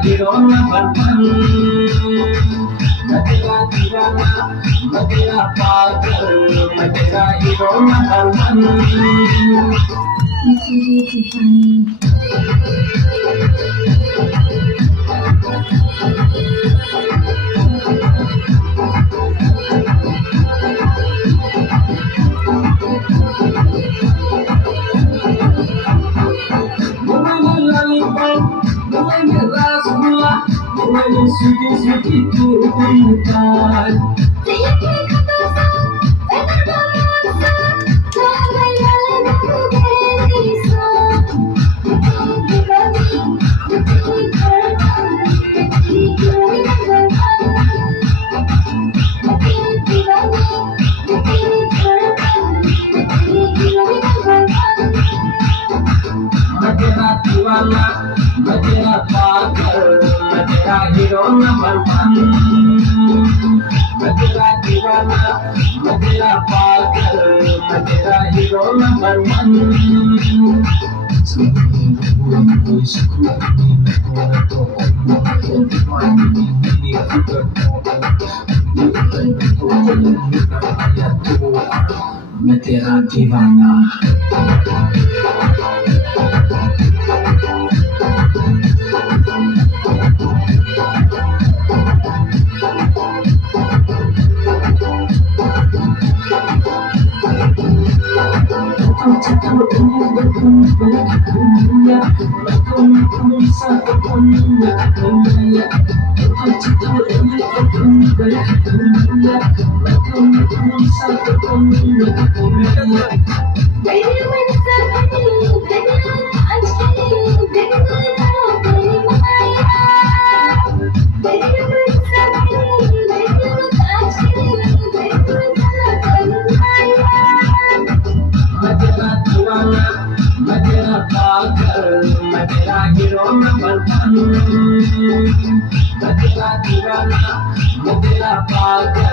Hero number one, मैं तेरा दीवाना, मैं तेरा पागल, मैं तेरा hero number one. When sweet to God. मैं तेरा दीवाना, मैं तेरा पागल, मैं तेरा हीरो नंबर वन। मैं तेरा दीवाना, मैं तेरा पागल, मैं तेरा हीरो नंबर वन। मैं तेरा दीवाना। मैं तेरा पागल, मैं तेरा हीरो नंबर वन। मैं तेरा दीवाना, मैं तेरा पागल,